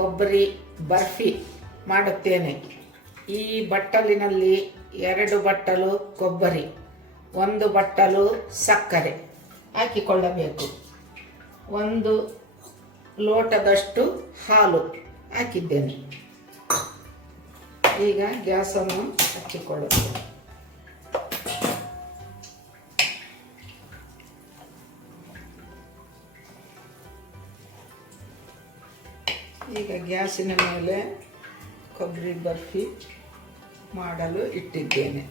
ಕೊಬ್ಬರಿ ಬರ್ಫಿ ಮಾಡುತ್ತೇನೆ. ಈ ಬಟ್ಟಲಿನಲ್ಲಿ 2 ಬಟ್ಟಲು ಕೊಬ್ಬರಿ, 1 ಬಟ್ಟಲು ಸಕ್ಕರೆ ಹಾಕಿಕೊಳ್ಳಬೇಕು. 1 ಲೋಟದಷ್ಟು ಹಾಲು ಹಾಕಿದ್ದೇನೆ. ಈಗ ಗ್ಯಾಸನ್ನು ಹಚ್ಚಿಕೊಳ್ಳುತ್ತೇನೆ. ಈಗ ಗ್ಯಾಸಿನ ಮೇಲೆ ಕೊಬ್ಬರಿ ಬರ್ಫಿ ಮಾಡಲು ಇಟ್ಟಿದ್ದೇನೆ.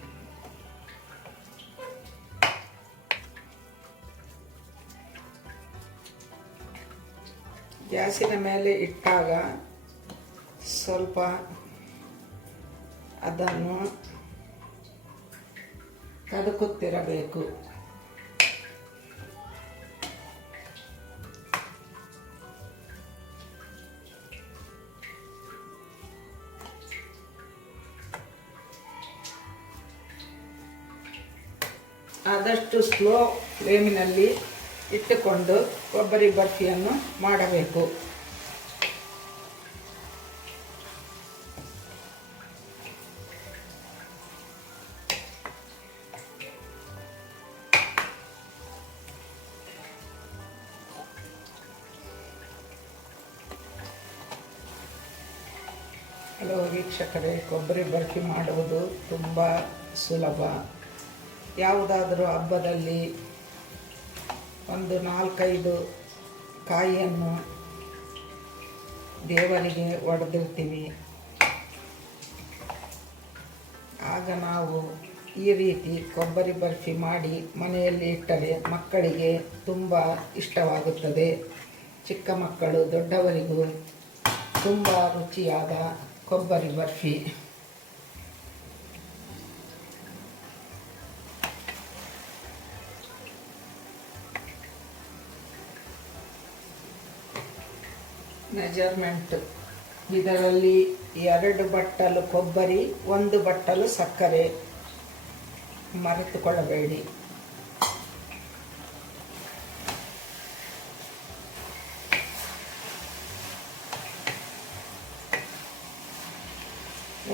ಗ್ಯಾಸಿನ ಮೇಲೆ ಇಟ್ಟಾಗ ಸ್ವಲ್ಪ ಅದನ್ನು ಕದಕುತ್ತಿರಬೇಕು. ಆದಷ್ಟು ಸ್ಲೋ ಫ್ಲೇಮಿನಲ್ಲಿ ಇಟ್ಟುಕೊಂಡು ಕೊಬ್ಬರಿ ಬರ್ಫಿಯನ್ನು ಮಾಡಬೇಕು. ಹಲೋ ವೀಕ್ಷಕರೇ, ಕೊಬ್ಬರಿ ಬರ್ಫಿ ಮಾಡುವುದು ತುಂಬ ಸುಲಭ. ಯಾವುದಾದರೂ ಹಬ್ಬದಲ್ಲಿ 4-5 ಕಾಯಿಯನ್ನು ದೇವರಿಗೆ ಒಡೆದಿರ್ತೀವಿ. ಆಗ ನಾವು ಈ ರೀತಿ ಕೊಬ್ಬರಿ ಬರ್ಫಿ ಮಾಡಿ ಮನೆಯಲ್ಲಿ ಇಟ್ಟರೆ ಮಕ್ಕಳಿಗೆ ತುಂಬ ಇಷ್ಟವಾಗುತ್ತದೆ. ಚಿಕ್ಕ ಮಕ್ಕಳು ದೊಡ್ಡವರಿಗೂ ತುಂಬ ರುಚಿಯಾದ ಕೊಬ್ಬರಿ ಬರ್ಫಿ. ಮೆಜರ್ಮೆಂಟ್ ಇದರಲ್ಲಿ 2 ಬಟ್ಟಲು ಕೊಬ್ಬರಿ, 1 ಬಟ್ಟಲು ಸಕ್ಕರೆ ಮರೆತುಕೊಳ್ಳಬೇಡಿ.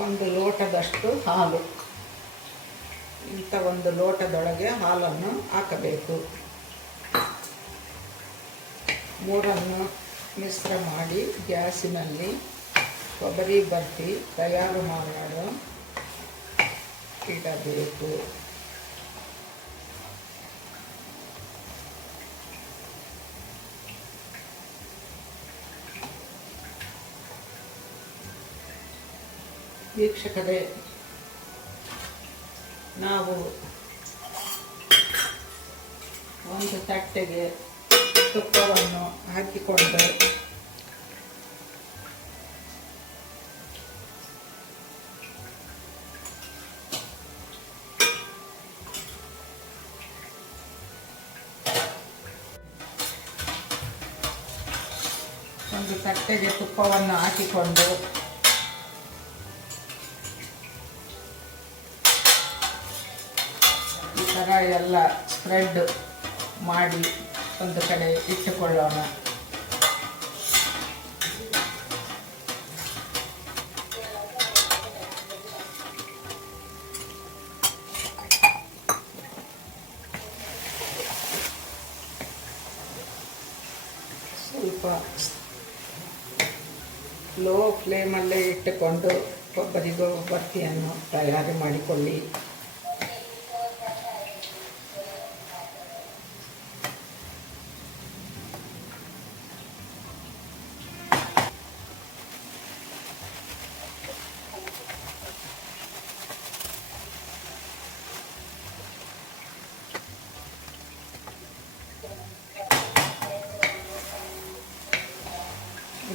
ಒಂದು ಲೋಟದಷ್ಟು ಹಾಲು, ಇಂಥ 1 ಲೋಟದೊಳಗೆ ಹಾಲನ್ನು ಹಾಕಬೇಕು. 3 ಮಿಶ್ರ ಮಾಡಿ ಗ್ಯಾಸಿನಲ್ಲಿ ಕೊಬ್ಬರಿ ಬರ್ಫಿ ತಯಾರು ಮಾಡಲು ಇಡಬೇಕು. ವೀಕ್ಷಕರೇ, ನಾವು ಒಂದು ತಟ್ಟೆಗೆ ತುಪ್ಪವನ್ನು ಹಾಕಿಕೊಂಡು ಈ ಥರ ಎಲ್ಲ ಸ್ಪ್ರೆಡ್ ಮಾಡಿ ಒಂದು ಕಡೆ ಇಟ್ಟುಕೊಳ್ಳೋಣ. ಸ್ವಲ್ಪ ಲೋ ಫ್ಲೇಮಲ್ಲೇ ಇಟ್ಟುಕೊಂಡು ಕೊಬ್ಬರಿ ಬರ್ಫಿಯನ್ನು ತಯಾರು ಮಾಡಿಕೊಳ್ಳಿ.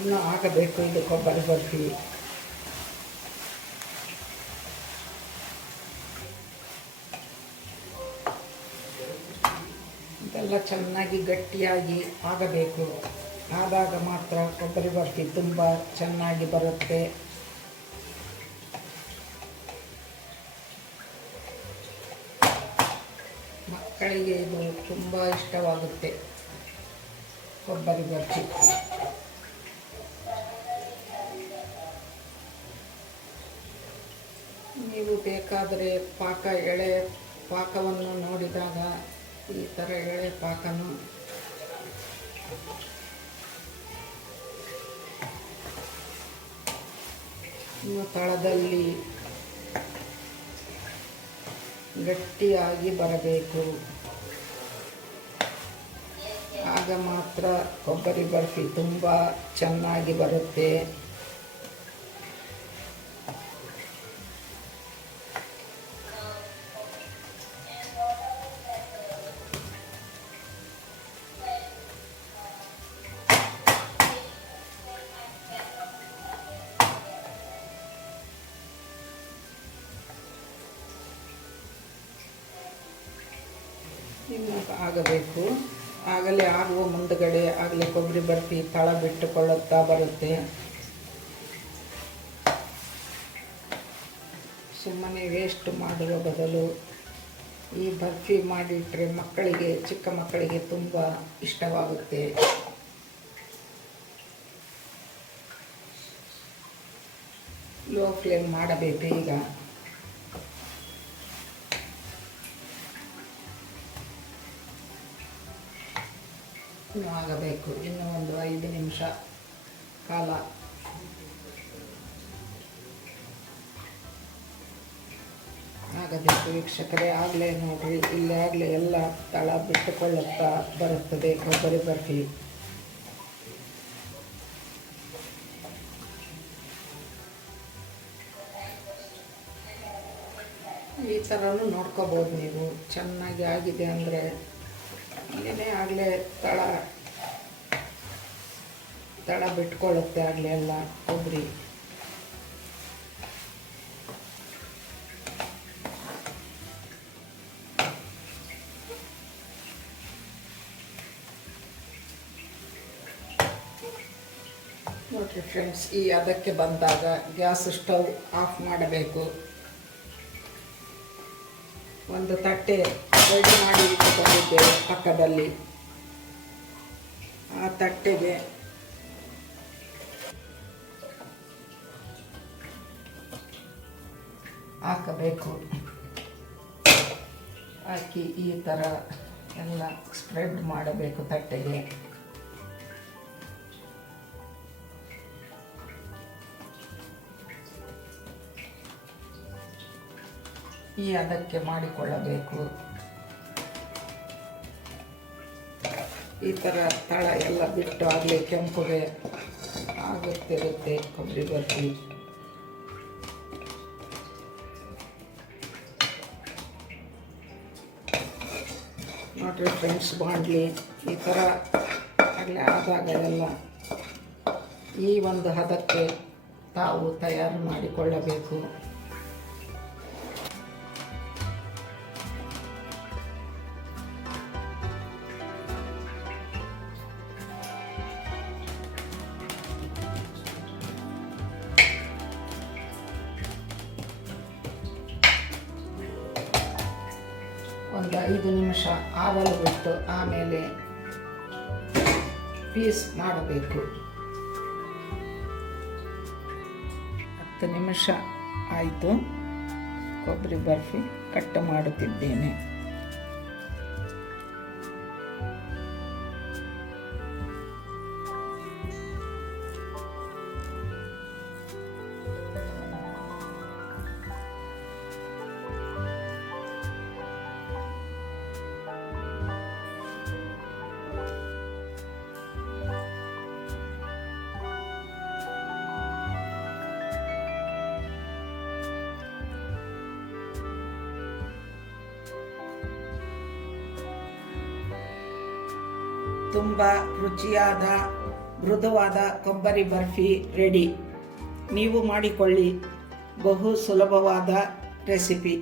ಇನ್ನೂ ಆಗಬೇಕು ಇದು ಕೊಬ್ಬರಿ ಬರ್ಫಿ. ಇದೆಲ್ಲ ಚೆನ್ನಾಗಿ ಗಟ್ಟಿಯಾಗಿ ಆಗಬೇಕು. ಆದಾಗ ಮಾತ್ರ ಕೊಬ್ಬರಿ ಬರ್ಫಿ ತುಂಬ ಚೆನ್ನಾಗಿ ಬರುತ್ತೆ. ಮಕ್ಕಳಿಗೆ ಇದು ತುಂಬ ಇಷ್ಟವಾಗುತ್ತೆ ಕೊಬ್ಬರಿ ಬರ್ಫಿ. ನೀವು ಬೇಕಾದರೆ ಎಳೆ ಪಾಕವನ್ನು ನೋಡಿದಾಗ ಈ ಥರ ಎಳೆ ಪಾಕನು ತಳದಲ್ಲಿ ಗಟ್ಟಿಯಾಗಿ ಬರಬೇಕು. ಆಗ ಮಾತ್ರ ಕೊಬ್ಬರಿ ಬರ್ಫಿ ತುಂಬ ಚೆನ್ನಾಗಿ ಬರುತ್ತೆ. ಇನ್ನು ಆಗಬೇಕು. ಆಗಲೇ ಆಗುವ ಮುಂದುಗಡೆ ಆಗಲೇ ಕೊಬ್ಬರಿ ಬರ್ಫಿ ತಳ ಬಿಟ್ಟುಕೊಳ್ಳುತ್ತಾ ಬರುತ್ತೆ. ಸುಮ್ಮನೆ ವೇಸ್ಟ್ ಮಾಡುವ ಬದಲು ಈ ಬರ್ಫಿ ಮಾಡಿಟ್ರೆ ಚಿಕ್ಕ ಮಕ್ಕಳಿಗೆ ತುಂಬ ಇಷ್ಟವಾಗುತ್ತೆ. ಲೋ ಫ್ಲೇಮ್ ಮಾಡಬೇಕು. ಈಗ ಇನ್ನು ಆಗಬೇಕು. ಇನ್ನೂ ಒಂದು 5 ನಿಮಿಷ ಕಾಲ ಆಗಬೇಕು. ವೀಕ್ಷಕರೇ, ಆಗಲೇ ನೋಡ್ರಿ, ಇಲ್ಲಿ ಆಗಲೇ ಎಲ್ಲ ತಳ ಬಿಟ್ಟುಕೊಳ್ಳುತ್ತಾ ಬರುತ್ತದೆ ಕೊಬ್ಬರಿ ಬರ್ಫಿ. ಈ ಥರನೂ ನೋಡ್ಕೋಬೋದು ನೀವು. ಚೆನ್ನಾಗಿ ಆಗಿದೆ ಅಂದರೆ ಇಲ್ಲೇ ಆಗಲೇ ತಳ ಬಿಟ್ಕೊಳ್ಳುತ್ತೆ ಆಗಲೇ ಎಲ್ಲ ಕೊಬ್ಬರಿ. ನೋಡಿರಿ ಫ್ರೆಂಡ್ಸ್, ಈ ಅದಕ್ಕೆ ಬಂದಾಗ ಗ್ಯಾಸ್ ಸ್ಟವ್ ಆಫ್ ಮಾಡಬೇಕು. ಒಂದು ತಟ್ಟೆ ರೆಡಿ ಮಾಡಿ ಇಟ್ಟುಕೊಂಡಿದ್ದೇವೆ ಪಕ್ಕದಲ್ಲಿ. ಆ ತಟ್ಟೆಗೆ ಹಾಕಬೇಕು. ಹಾಕಿ ಈ ಥರ ಎಲ್ಲ ಸ್ಪ್ರೆಡ್ ಮಾಡಬೇಕು ತಟ್ಟೆಗೆ. ಈ ಅದಕ್ಕೆ ಮಾಡಿಕೊಳ್ಳಬೇಕು. ಈ ಥರ ತಳ ಎಲ್ಲ ಬಿಟ್ಟು ಆಗಲೇ ಕೆಂಪುಗೆ ಆಗುತ್ತಿರುತ್ತೆ ಕೊಬ್ಬರಿ ಬರ್ಫಿ. ನೋಡ್ರಿ ಫ್ರೆಂಡ್ಸ್, ಬಾಣಲಿ ಈ ಥರ ಆಗಲೇ ಆದಾಗ ಎಲ್ಲ ಈ ಒಂದು ಹದಕ್ಕೆ ತಾವು ತಯಾರು ಮಾಡಿಕೊಳ್ಳಬೇಕು. ಒಂದು 5 ನಿಮಿಷ ಆರಲು ಬಿಟ್ಟು ಆಮೇಲೆ ಪೀಸ್ ಮಾಡಬೇಕು. 10 ನಿಮಿಷ ಆಯಿತು. ಕೊಬ್ಬರಿ ಬರ್ಫಿ ಕಟ್ ಮಾಡುತ್ತಿದ್ದೇನೆ. ತುಂಬ ರುಚಿಯಾದ ಮೃದುವಾದ ಕೊಬ್ಬರಿ ಬರ್ಫಿ ರೆಡಿ. ನೀವು ಮಾಡಿಕೊಳ್ಳಿ. ಬಹು ಸುಲಭವಾದ ರೆಸಿಪಿ.